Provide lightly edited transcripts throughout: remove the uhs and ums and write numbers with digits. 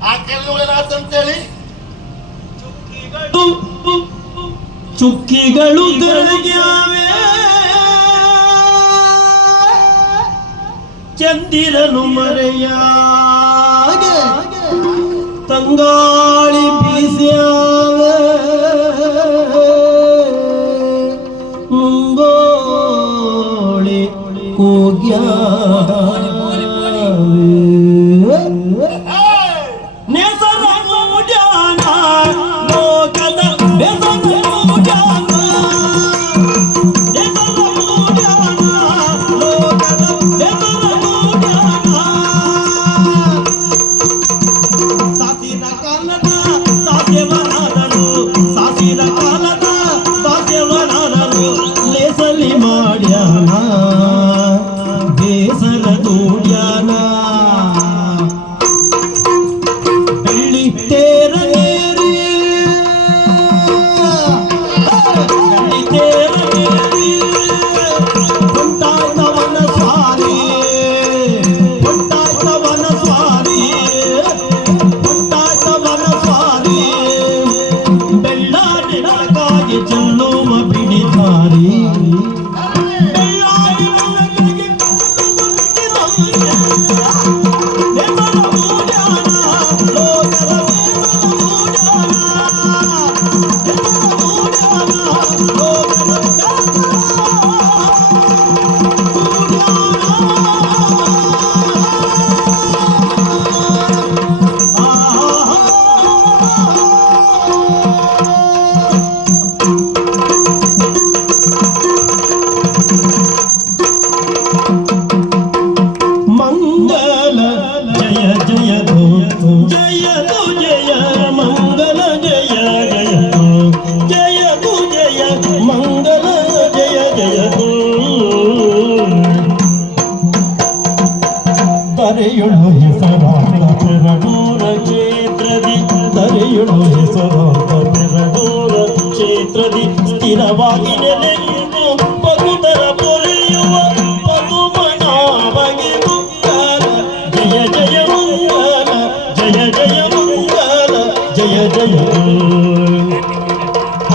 ಆ ಕೇಳಿ ಚುಕ್ಕಿಗಳು ದೊರಗ್ಯಾವೆ ಚಂದಿರನು ಮರೆಯಾಗೆ ತಂಗಾಳಿ ಬೀಸ್ಯಾವೆ ಮುಂಗೋಳಿ ಕೂಗ್ಯಾವೆ ಸ್ಥಿರವಾಗಿ ನೆಲೆಯುವುದು ಪಗುತರ ಪೊರೆಯುವ ಪದುಮನಾವಗಿ ಮಂಗಲ ಜಯ ಜಯ ಮಂಗಲ ಜಯ ಜಯ ಮಂಗಲ ಜಯ ಜಯ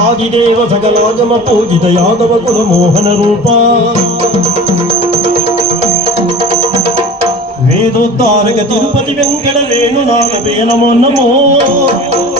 ಆದಿದೇವ ಸಕಲಾಗಮ ಪೂಜಿತ ಯಾದವ ಕುಲ ಮೋಹನ ರೂಪ ವೇದೋದ್ಧಾರಕ ತಿರುಪತಿ ವೆಂಕಟ ವೇಣುನಾಥವೇ ನಮೋ ನಮೋ